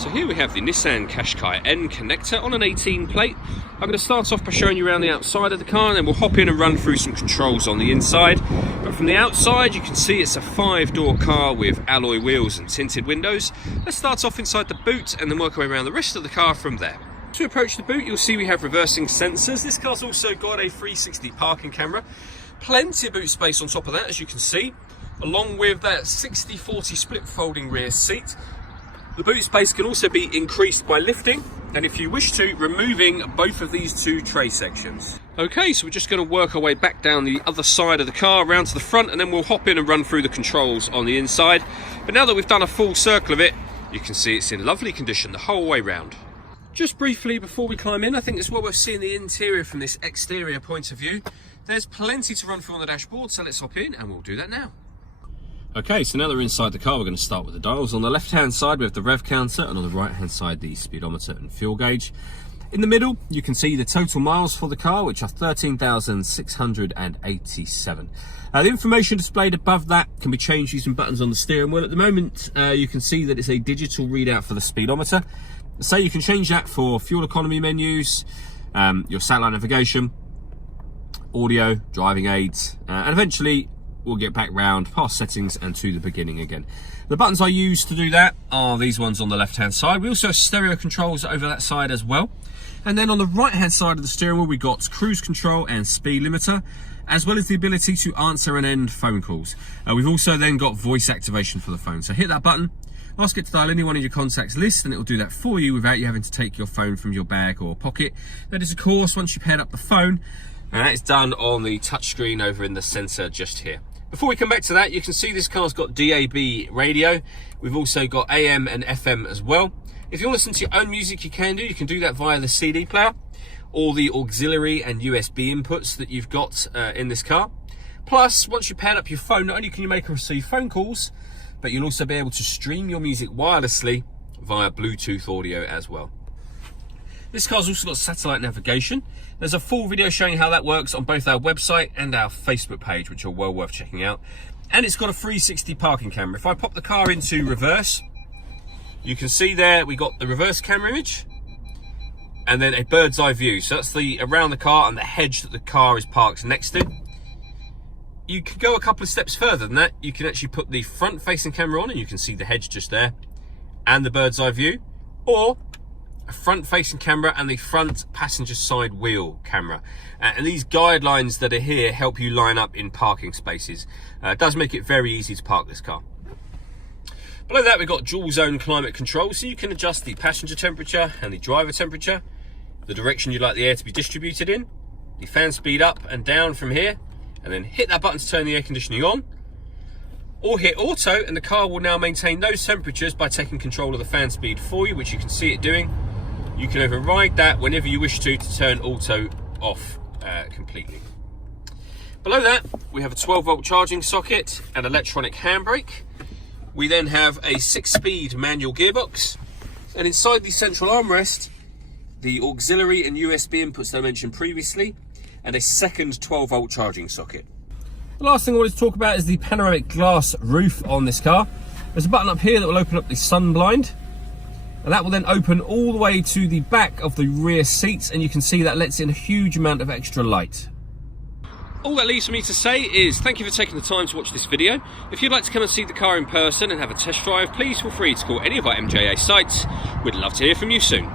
So here we have the Nissan Qashqai N connector on an 18 plate. I'm going to start off by showing you around the outside of the car, and then we'll hop in and run through some controls on the inside. But from the outside you can see it's a 5-door car with alloy wheels and tinted windows. Let's start off inside the boot and then work our way around the rest of the car from there. To approach the boot, you'll see we have reversing sensors. This car's also got a 360 parking camera. Plenty of boot space on top of that, as you can see, along with that 60/40 split folding rear seat. The boot space can also be increased by lifting, and if you wish to, removing both of these two tray sections. Okay, so we're just going to work our way back down the other side of the car, around to the front, and then we'll hop in and run through the controls on the inside. But now that we've done a full circle of it, you can see it's in lovely condition the whole way round. Just briefly before we climb in, I think it's well worth seeing the interior from this exterior point of view. There's plenty to run through on the dashboard, so let's hop in and we'll do that now. Okay, so now that we're inside the car, we're going to start with the dials. On the left hand side we have the rev counter, and on the right hand side the speedometer and fuel gauge. In the middle you can see the total miles for the car, which are 13,687. The information displayed above that can be changed using buttons on the steering wheel. At the moment you can see that it's a digital readout for the speedometer. So you can change that for fuel economy menus, your satellite navigation, audio, driving aids, and eventually we'll get back round past settings and to the beginning again. The buttons I use to do that are these ones on the left hand side. We also have stereo controls over that side as well. And then on the right hand side of the steering wheel we've got cruise control and speed limiter, as well as the ability to answer and end phone calls. We've also then got voice activation for the phone. So hit that button, ask it to dial anyone in your contacts list, and it will do that for you without you having to take your phone from your bag or pocket. That is of course once you've paired up the phone, and that is done on the touchscreen over in the centre just here. Before we come back to that, you can see this car's got DAB radio. We've also got AM and FM as well. If you want to listen to your own music, you can do. You can do that via the CD player or the auxiliary and USB inputs that you've got in this car. Plus, once you pair up your phone, not only can you make and receive phone calls, but you'll also be able to stream your music wirelessly via Bluetooth audio as well. This car's also got satellite navigation. There's a full video showing how that works on both our website and our Facebook page, which are well worth checking out. And it's got a 360 parking camera. If I pop the car into reverse, you can see there we got the reverse camera image and then a bird's eye view. So that's the around the car and the hedge that the car is parked next to. You can go a couple of steps further than that. You can actually put the front facing camera on and you can see the hedge just there and the bird's eye view, or a front facing camera and the front passenger side wheel camera. And these guidelines that are here help you line up in parking spaces. It does make it very easy to park this car. Below that we've got dual zone climate control, so you can adjust the passenger temperature and the driver temperature, the direction you'd like the air to be distributed in, the fan speed up and down from here, and then hit that button to turn the air conditioning on, or hit auto and the car will now maintain those temperatures by taking control of the fan speed for you, which you can see it doing. You can override that whenever you wish to turn auto off completely. Below that we have a 12-volt charging socket and electronic handbrake. We then have a 6-speed manual gearbox, and inside the central armrest the auxiliary and USB inputs that I mentioned previously, and a second 12-volt charging socket. The last thing I wanted to talk about is the panoramic glass roof on this car. There's a button up here that will open up the sun blind, and that will then open all the way to the back of the rear seats, and you can see that lets in a huge amount of extra light. All that leaves for me to say is thank you for taking the time to watch this video. If you'd like to come and see the car in person and have a test drive, please feel free to call any of our MJA sites. We'd love to hear from you soon.